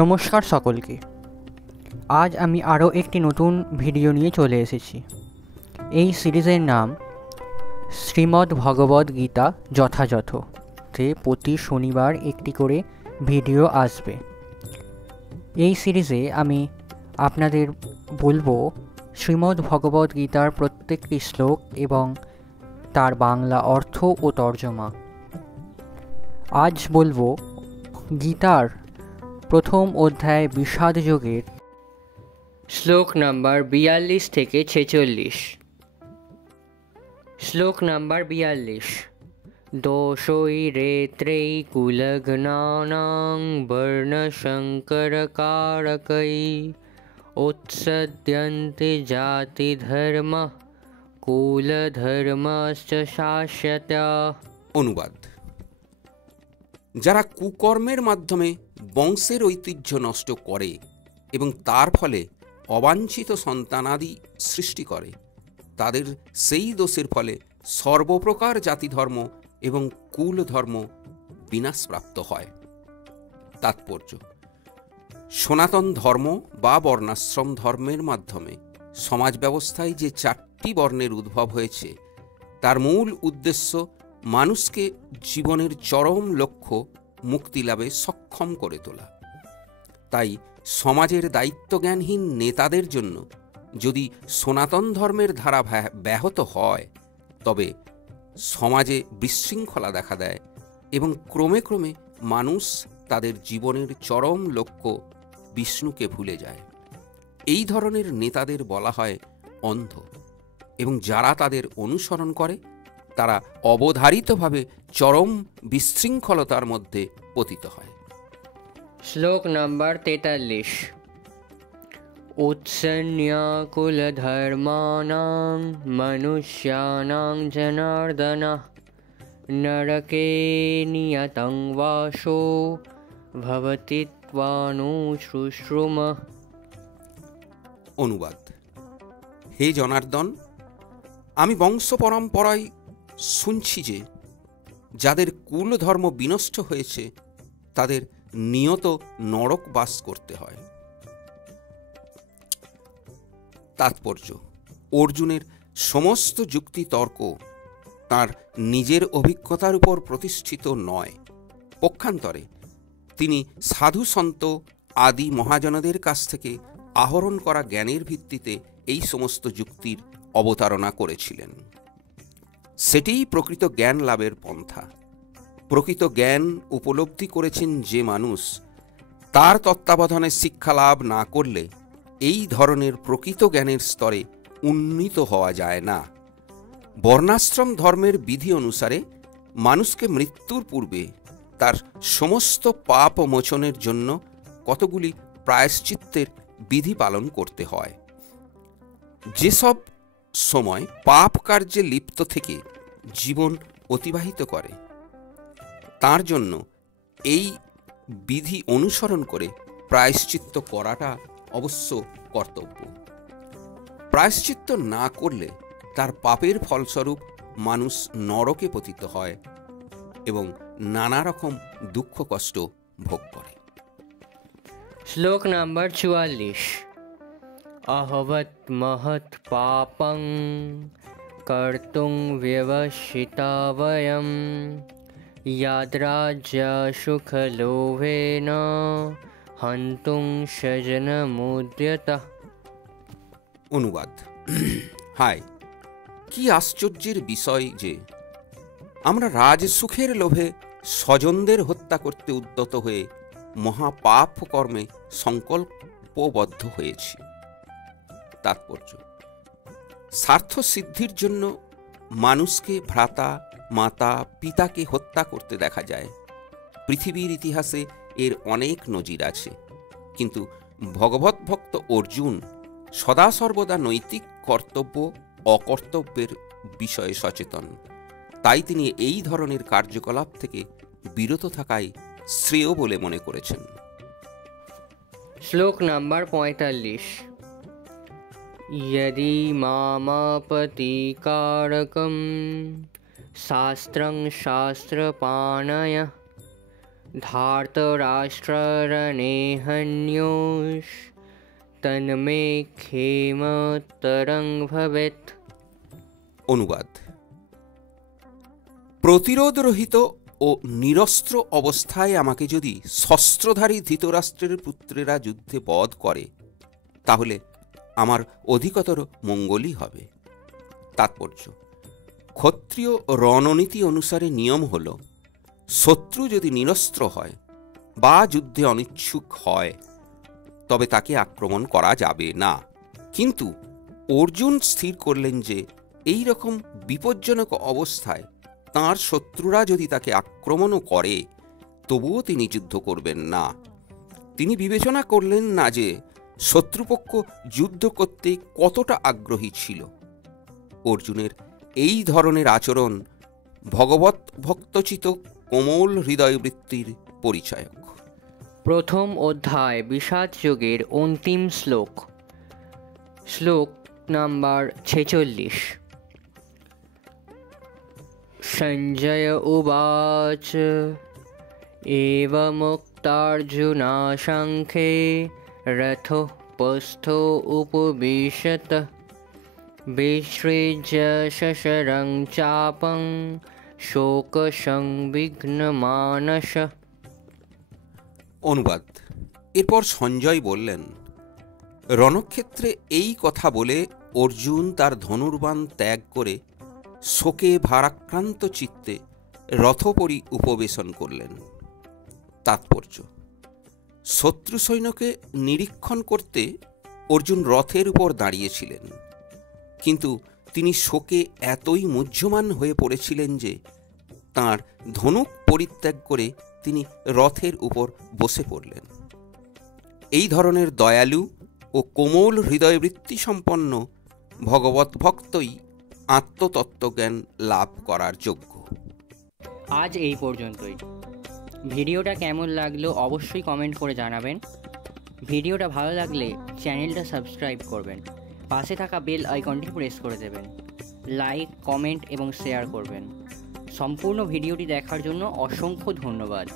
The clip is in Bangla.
নমস্কার সকলকে। আজ আমি আরও একটি নতুন ভিডিও নিয়ে চলে এসেছি। এই সিরিজের নাম শ্রীমদ্ ভগবদ্ গীতা যথাযথ, তে প্রতি শনিবার একটি করে ভিডিও আসবে। এই সিরিজে আমি আপনাদের বলবো শ্রীমদ্ ভগবদ্ গীতার প্রত্যেকটি শ্লোক এবং তার বাংলা অর্থ ও তর্জমা। আজ বলবো গীতার প্রথম অধ্যায় বিষাদ যোগের শ্লোক নাম্বার 42 থেকে 46। শ্লোক নাম্বার 42। দোষৈ রেত্রৈ কুলঘ্নানাং বর্ণশঙ্করকারকৈ উৎসদ্যন্তে জাতি ধর্ম কুলধর্মশ্চ শাস্যতা। অনুবাদ: যারা কুকর্মের মাধ্যমে বংশের ঐতিহ্য নষ্ট করে এবং তার ফলে অবাঞ্ছিত সন্তানাদি সৃষ্টি করে, তাদের সেই দোষের ফলে সর্বপ্রকার জাতিধর্ম এবং কুল ধর্ম বিনাশপ্রাপ্ত হয়। তাৎপর্য: সনাতন ধর্ম বা বর্ণাশ্রম ধর্মের মাধ্যমে সমাজ ব্যবস্থায় যে 4টি বর্ণের উদ্ভব হয়েছে, তার মূল উদ্দেশ্য মানুষকে জীবনের চরম লক্ষ্য মুক্তিলাভে সক্ষম করে তোলা। তাই সমাজের দায়িত্বজ্ঞানহীন নেতাদের জন্য যদি সনাতন ধর্মের ধারা ব্যাহত হয়, তবে সমাজে বিশৃঙ্খলা দেখা দেয় এবং ক্রমে ক্রমে মানুষ তাদের জীবনের চরম লক্ষ্য বিষ্ণুকে ভুলে যায়। এই ধরনের নেতাদের বলা হয় অন্ধ, এবং যারা তাদের অনুসরণ করে তারা অবধারিতভাবে চরম বিশৃঙ্খলতার মধ্যে পতিত হয়। শ্লোক নাম্বার 43। উৎসন্ন্যা কুলধর্মাণাং মনুষ্যাণাং জনার্দনঃ নরকে নিয়তং বাসো ভবতি ত্বানুশুশ্রুম। অনুবাদ: হে জনার্দন, আমি বংশ পরম্পরায় শুনছি যে যাদের কুল ধর্ম বিনষ্ট হয়েছে তাদের নিয়ত নরক বাস করতে হয়। তাৎপর্য: অর্জুনের সমস্ত যুক্তি তর্ক তার নিজের অভিজ্ঞতার উপর প্রতিষ্ঠিত নয়। পক্ষান্তরে তিনি সাধু সন্ত আদি মহাজনদের কাছ থেকে আহরণ করা জ্ঞানের ভিত্তিতে এই সমস্ত যুক্তির অবতারণা করেছিলেন। সেটিই প্রকৃত জ্ঞান লাভের পন্থা। প্রকৃত জ্ঞান উপলব্ধি করেছেন যে মানুষ, তার তত্ত্বাবধানে শিক্ষা লাভ না করলে এই ধরনের প্রকৃত জ্ঞানের স্তরে উন্নীত হওয়া যায় না। বর্ণাশ্রম ধর্মের বিধি অনুসারে মানুষকে মৃত্যুর পূর্বে তার সমস্ত পাপ মোচনের জন্য কতগুলি প্রায়শ্চিত্তের বিধি পালন করতে হয়। যেসব সময় পাপ কার্যে লিপ্ত থেকে জীবন অতিবাহিত করে, তার জন্য এই বিধি অনুসরণ করে প্রায়শ্চিত্ত করাটা অবশ্য কর্তব্য। প্রায়শ্চিত্ত না করলে তার পাপের ফলস্বরূপ মানুষ নরকে পতিত হয় এবং নানা রকম দুঃখ কষ্ট ভোগ করে। শ্লোক নাম্বার 44। অহবৎ মহৎ পাপং কর্তুং ব্যবসিতা বয়ম ইয়াদ্রাজ্য সুখ লোভেন হন্তুং স্বজনমুদ্যতঃ। অনুবাদ: হায়, কি আশ্চর্যের বিষয় যে আমরা রাজসুখের লোভে স্বজনদের হত্যা করতে উদ্যত হয়ে মহাপাপ কর্মে সংকল্পবদ্ধ হয়েছি। তাৎপর্য: স্বার্থ সিদ্ধির জন্য মানুষকে ভ্রাতা মাতা পিতাকে হত্যা করতে দেখা যায়। পৃথিবীর ইতিহাসে এর অনেক নজির আছে, কিন্তু ভগবত ভক্ত অর্জুন সদা সর্বদা নৈতিক কর্তব্য অকর্তব্যের বিষয়ে সচেতন। তাই তিনি এই ধরনের কার্যকলাপ থেকে বিরত থাকাই শ্রেয় বলে মনে করেছেন। শ্লোক নাম্বার 45। यदि मामापतिकारकं शास्त्रं शास्त्रपाणयः धार्तराष्ट्ररणेहन्योष तन्मे क्षेमतरं भवेत्। অনুবাদ: প্রতিরোধরহিত ও নিরস্ত্র অবস্থায় আমাকে যদি শস্ত্রধারী ধৃতরাষ্ট্রের পুত্রেরা যুদ্ধে বধ করে তাহলে আমার অধিকতর মঙ্গলই হবে। তাৎপর্য: ক্ষত্রিয় রণনীতি অনুসারে নিয়ম হল, শত্রু যদি নিরস্ত্র হয় বা যুদ্ধে অনিচ্ছুক হয় তবে তাকে আক্রমণ করা যাবে না। কিন্তু অর্জুন স্থির করলেন যে এই রকম বিপজ্জনক অবস্থায় তাঁর শত্রুরা যদি তাকে আক্রমণও করে তবুও তিনি যুদ্ধ করবেন না। তিনি বিবেচনা করলেন না যে শত্রুপক্ষ যুদ্ধ করতে কতটা আগ্রহী ছিল। অর্জুনের এই ধরনের আচরণ ভগবত ভক্তচিত কোমল হৃদয়বৃত্তির পরিচায়ক। প্রথম অধ্যায় বিষাদ যোগের অন্তিম শ্লোক। শ্লোক নাম্বার 46। সঞ্জয় উবাচ এবমুক্তার্জুনা সাংখ্যে রথোপস্থো উপবিশত বিসৃজ্য শশরং চাপং শোকসংবিঘ্নমানস। অনুবাদ: এরপর সঞ্জয় বললেন, রণক্ষেত্রে এই কথা বলে অর্জুন তার ধনুর্বাণ ত্যাগ করে শোকে ভারাক্রান্ত চিত্তে রথোপরি উপবেশন করলেন। তাৎপর্য: শত্রু সৈন্যকে নিরীক্ষণ করতে অর্জুন রথের উপর দাঁড়িয়েছিলেন, কিন্তু তিনি শোকে এতই মুহ্যমান হয়ে পড়েছিলেন যে তাঁর ধনুক পরিত্যাগ করে তিনি রথের উপর বসে পড়লেন। এই ধরনের দয়ালু ও কোমল হৃদয়বৃত্তি সম্পন্ন ভগবত ভক্তই আত্মতত্ত্বজ্ঞান লাভ করার যোগ্য। আজ এই পর্যন্তই। ভিডিওটা কেমন লাগলো অবশ্যই কমেন্ট করে জানাবেন। ভিডিওটা ভালো লাগলে চ্যানেলটা সাবস্ক্রাইব করবেন, পাশে থাকা বেল আইকনটি প্রেস করে দেবেন, লাইক, কমেন্ট এবং শেয়ার করবেন। সম্পূর্ণ ভিডিওটি দেখার জন্য অসংখ্য ধন্যবাদ।